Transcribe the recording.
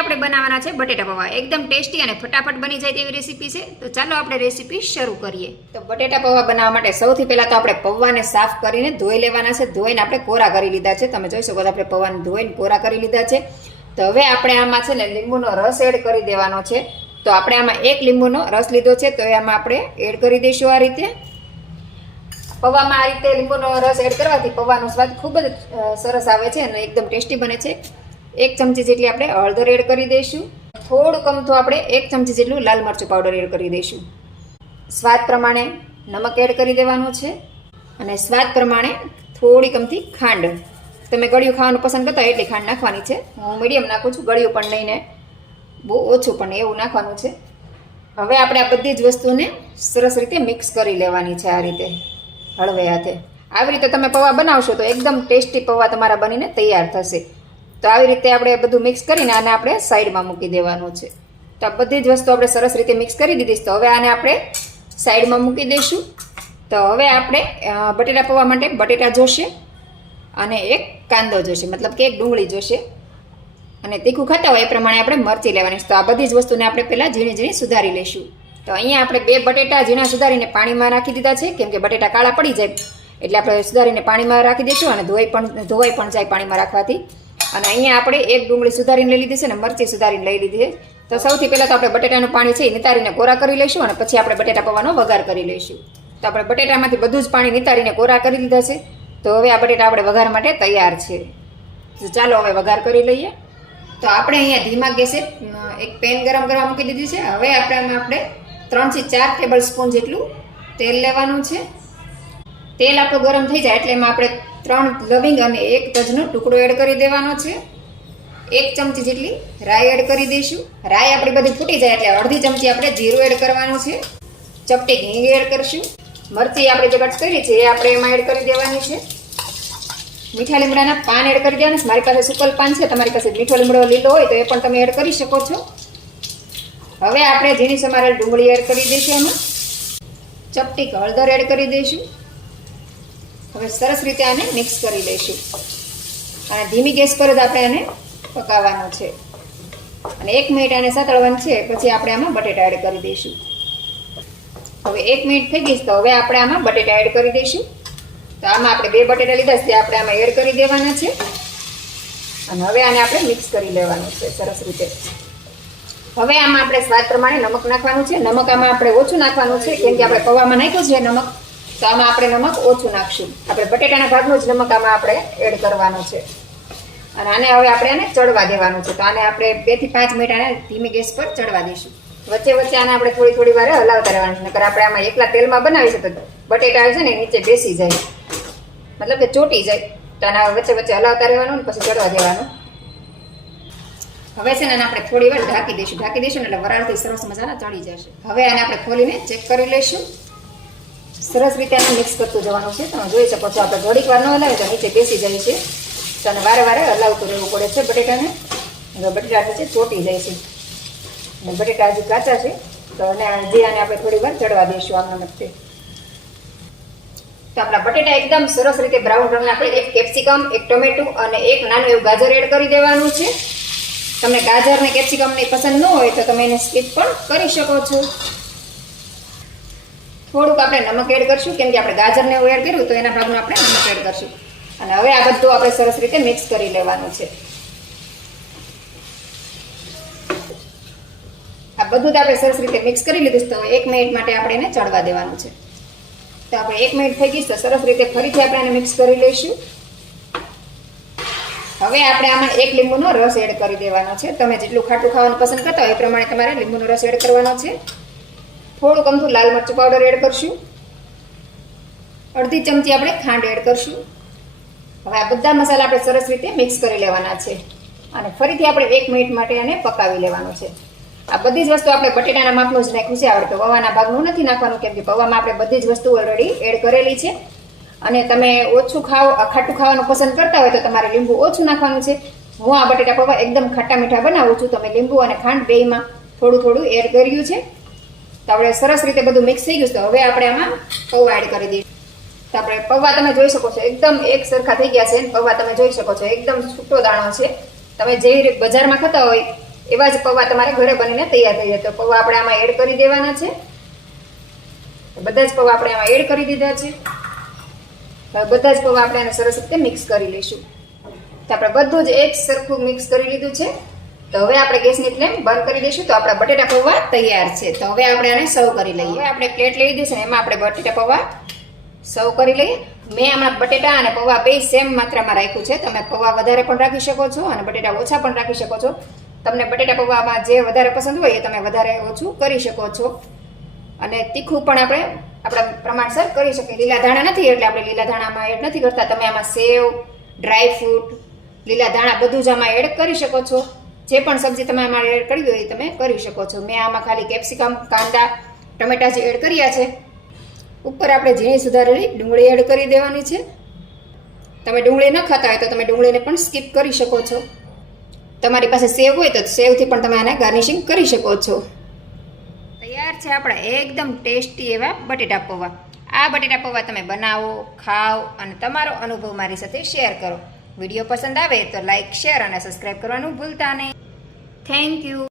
આપણે બનાવવાના છે બટેટા પૌવા. એકદમ ટેસ્ટી અને ફટાફટ બની જાય તેવી રેસીપી છે. તો ચાલો આપણે રેસીપી શરૂ કરીએ. તો બટેટા પૌવા બનાવવા માટે સૌથી પહેલા તો આપણે પૌવાને સાફ કરીને ધોઈ લેવાના છે. ધોઈને આપણે કોરા કરી લીધા છે. તમે જોઈ શકો છો આપણે પૌવાને ધોઈને કોરા કરી લીધા છે. તો હવે આપણે આમાં છે ને લીંબુનો રસ એડ કરી દેવાનો છે. તો આપણે આમાં એક લીંબુનો રસ લીધો છે, તો એમાં આપણે એડ કરી દઈશું આ રીતે. પૌવામાં આ રીતે લીંબુનો રસ એડ કરવાથી પૌવાનો સ્વાદ ખૂબ જ સરસ આવે છે અને એકદમ ટેસ્ટી બને છે. 1 ચમચી જેટલી આપણે હળદર એડ કરી દઈશું. થોડુંક અમથું આપણે 1 ચમચી જેટલું લાલ મરચું પાવડર એડ કરી દઈશું. સ્વાદ પ્રમાણે નમક એડ કરી દેવાનું છે અને સ્વાદ પ્રમાણે થોડીક અમથી ખાંડ. તમે ગળ્યું ખાવાનું પસંદ કરતા હોય એટલી ખાંડ નાખવાની છે. હું મીડિયમ નાખું છું, ગળ્યું પણ નહીં ને બહુ ઓછું પણ એવું નાખવાનું છે. હવે આપણે આ બધી જ વસ્તુને સરસ રીતે મિક્સ કરી લેવાની છે. આ રીતે હળવે હાથે આવી રીતે તમે પૌવા બનાવશો તો એકદમ ટેસ્ટી પૌવા તમારા બનીને તૈયાર થશે. તો આવી રીતે આપણે બધું મિક્સ કરીને આને આપણે સાઈડમાં મૂકી દેવાનું છે. તો આ બધી જ વસ્તુ આપણે સરસ રીતે મિક્સ કરી દીધી. તો હવે આને આપણે સાઈડમાં મૂકી દઈશું. તો હવે આપણે બટેટા પૌવા માટે બટેટા જોશે અને એક કાંદો જોશે, મતલબ કે એક ડુંગળી જોશે, અને તીખું ખાતા હોય એ પ્રમાણે આપણે મરચી લેવાની છે. તો આ બધી જ વસ્તુને આપણે પહેલાં ઝીણી ઝીણી સુધારી લઈશું. તો અહીંયા આપણે 2 બટેટા ઝીણા સુધારીને પાણીમાં રાખી દીધા છે, કેમ કે બટેટા કાળા પડી જાય એટલે આપણે સુધારીને પાણીમાં રાખી દઈશું અને ધોવાઈ પણ જાય પાણીમાં રાખવાથી. અને અહીંયા આપણે એક ડુંગળી સુધારીને લઈ લીધી છે અને મરચી સુધારીને લઈ લીધી છે. તો સૌથી પહેલાં તો આપણે બટેટાનું પાણી છે એ નિતારીને કોરા કરી લઈશું અને પછી આપણે બટેટા પૌવાનો વઘાર કરી લઈશું. તો આપણે બટેટામાંથી બધું જ પાણી નિતારીને કોરા કરી લીધા છે. તો હવે આ બટેટા આપણે વઘાર માટે તૈયાર છે. તો ચાલો હવે વઘાર કરી લઈએ. તો આપણે અહીંયા ધીમા ગેસે એક પેન ગરમ કરવા મૂકી દીધી છે. હવે આપણે 3 થી 4 ટેબલ સ્પૂન જેટલું તેલ લેવાનું છે. તેલ આપણું ગરમ થઈ જાય એટલે એમાં આપણે 3 લવિંગ અને 1 તજનો ટુકડો એડ કરી દેવાનો છે. 1 ચમચી જેટલી રાઈ એડ કરી દઈશું. રાઈ આપણી બધી ફૂટી જાય એટલે અડધી ચમચી આપણે જીરું એડ કરવાનું છે. ચપટી હિંગ એડ કરશું. મરચી આપણે જે કટ કરી છે એ આપણે એમાં એડ કરી દેવાની છે. મીઠા લીમડાના પાન એડ કરી દેવાના છે. મારી પાસે સુકલ પાન છે, તમારી પાસે મીઠો લીમડો લીલો હોય તો એ પણ તમે એડ કરી શકો છો. હવે આપણે ઝીણી સમારેલ ડુંગળી એડ કરી દઈશું. એમાં ચપટી હળદર એડ કરી દઈશું. હવે સરસ રીતે આને મિક્સ કરી લઈશું અને ધીમી ગેસ પર જ આપણે આને પકાવવાનું છે અને 1 મિનિટ આને સાતળવાનું છે. પછી આપણે આમાં બટેટા એડ કરી દઈશું. હવે 1 મિનિટ થઈ ગઈ તો હવે આપણે આમાં બટેટા એડ કરી દઈશું. તો આમાં આપણે 2 બટેટા લીધા છે, આપણે આમાં એડ કરી દેવાના છે અને હવે આને આપણે મિક્સ કરી લેવાનું છે સરસ રીતે. હવે આમાં આપણે સ્વાદ પ્રમાણે નમક નાખવાનું છે. નમક આમાં આપણે ઓછું નાખવાનું છે, કેમ કે આપણે પૌવામાં નાખ્યું છે નમક, તો આમાં આપણે નમક ઓછું નાખશું. આપણે બટેટાના ભાગનું જ નમક આમાં આપણે એડ કરવાનું છે અને આને હવે આપણે આને ચડવા દેવાનું છે. તો આને આપણે 2 થી 5 મિનિટ આને ધીમી ગેસ પર ચડવા દઈશું. વચ્ચે વચ્ચે આને આપણે થોડી વાર હલાવતા રહેવાનું છે, નકર આપણે આમાં એકલા તેલમાં બનાવી છે તો બટેટા છે ને નીચે બેસી જાય, મતલબ કે ચોટી જાય. તો આને વચ્ચે વચ્ચે હલાવતા રહેવાનું પછી ચડવા દેવાનું. હવે છે ને આપણે થોડી વાર ઢાંકી દઈશું એટલે વરાળથી સરસ મજાના ચડી જશે. હવે આને આપણે ખોલીને ચેક કરી લઈશું. સરસ રીતે આને મિક્સ કરતું જવાનું છે. તમે જોઈ શકો છો આપણે ઘડીક વાર ન હલાવે તો નીચે બેસી જાય છે. તો આને વારે હલાવતું રહેવું પડે છે બટેટાને. હવે બટેટા નીચે ચોટી જાય છે અને બટેટા હજી કાચા છે, તો આને આપણે થોડી વાર ચડવા દઈશું આમના મતે. તો આપણા બટેટા એકદમ સરસ રીતે બ્રાઉન રંગના આપણે 1 કેપ્સિકમ, 1 ટોમેટું અને 1 નાનું એવું ગાજર એડ કરી દેવાનું છે. તમને ગાજર ને કેપ્સિકમ ની પસંદ ન હોય તો તમે એને સ્કીપ પણ કરી શકો છો. થોડુંક આપણે નમક એડ કરશું, કેમ કે આપણે ગાજરને એવું એડ કર્યું તો એના ભાગનું આપણે નમક એડ કરશું. અને હવે આ બધું આપણે સરસ રીતે મિક્સ કરી લેવાનું છે. આ બધું આપણે સરસ રીતે મિક્સ કરી લીધું. તો 1 મિનિટ માટે આપણે એને ચડવા દેવાનું છે. તો આપણે 1 મિનિટ થઈ ગઈ તો સરસ રીતે ફરીથી આપણે એને મિક્સ કરી લઈશું. હવે આપણે આમાં 1 લીંબુનો રસ એડ કરી દેવાનો છે. તમે જેટલું ખાટું ખાવાનું પસંદ કરતા હોય એ પ્રમાણે તમારે લીંબુનો રસ એડ કરવાનો છે. થોડુંક અમથું લાલ મરચું પાવડર એડ કરશું. અડધી ચમચી આપણે ખાંડ એડ કરશું. હવે આ બધા મસાલા આપણે સરસ રીતે મિક્સ કરી લેવાના છે અને ફરીથી આપણે 1 મિનિટ માટે આને પકાવી લેવાનું છે. આ બધી જ વસ્તુ આપણે બટેટાના માપનું જ નાખ્યું છે, આપણે પૌવાના ભાગનું નથી નાખવાનું, કેમ કે પૌવામાં આપણે બધી જ વસ્તુ ઓલરેડી એડ કરેલી છે. અને તમે ઓછું ખાટું ખાવાનું પસંદ કરતા હોય તો તમારે લીંબુ ઓછું નાખવાનું છે. હું આ બટેટા પૌવા એકદમ ખાટા મીઠા બનાવું છું. તમે લીંબુ અને ખાંડ બેયમાં થોડું એડ કર્યું છે. તો આપણે સરસ રીતે બધું મિક્સ થઈ ગયું. તો હવે આપણે આમાં પૌવા એડ કરી દઈશું. તો આપણે પૌવા તમે જોઈ શકો છો એકદમ એક સરખા થઈ ગયા છે. પૌવા તમે જોઈ શકો છો એકદમ છૂટો દાણો છે. તમે જે બજારમાં ખાતા હોય એવા જ પૌવા તમારે ઘરે બનીને તૈયાર થઈ જાય. તો પૌવા આપણે આમાં એડ કરી દેવાના છે. બધા જ પૌવા આપણે આમાં એડ કરી દીધા છે. હવે બધા જ પૌવા આપણે આને સરસ રીતે મિક્સ કરી લઈશું. તો આપણે બધું જ એક સરખું મિક્સ કરી લીધું છે. તો હવે આપણે ગેસની ફ્લેમ બંધ કરી દઈશું. તો આપણા બટેટા પૌવા તૈયાર છે. તો હવે આપણે આને સર્વ કરી લઈએ. હવે આપણે પ્લેટ લઈ લીધી છે ને એમાં આપણે બટેટા પૌવા સર્વ કરી લઈએ. મેં હમણાં બટેટા અને પૌવા બે સેમ માત્રામાં રાખ્યું છે. તમે પૌવા વધારે પણ રાખી શકો છો અને બટેટા ઓછા પણ રાખી શકો છો. તમને બટેટા પૌવામાં જે વધારે પસંદ હોય એ તમે વધારે ઓછું કરી શકો છો. અને તીખું પણ આપણે આપણા પ્રમાણસર કરી શકીએ. લીલા ધાણા નથી એટલે આપણે લીલા ધાણામાં એડ નથી કરતા. તમે આમાં સેવ, ડ્રાય ફ્રૂટ, લીલા ધાણા બધું જ આમાં એડ કરી શકો છો. જે પણ સબ્જી તમે આમાં એડ કરી હોય એ તમે કરી શકો છો. મેં આમાં ખાલી કેપ્સિકમ, કાંદા, ટમેટા જે એડ કર્યા છે. ઉપર આપણે ઝીણી સુધારેલી ડુંગળી એડ કરી દેવાની છે. તમે ડુંગળી ન ખાતા હોય તો તમે ડુંગળીને પણ સ્કીપ કરી શકો છો. તમારી પાસે સેવ હોય તો સેવથી પણ તમે આને ગાર્નિશિંગ કરી શકો છો. તૈયાર છે આપણા એકદમ ટેસ્ટી એવા બટેટા પૌવા. આ બટેટા પૌવા તમે બનાવો, ખાઓ અને તમારો અનુભવ મારી સાથે શેર કરો. વિડીયો પસંદ આવે તો લાઇક, શેર અને સબસ્ક્રાઈબ કરવાનું ભૂલતા નહીં. Thank you.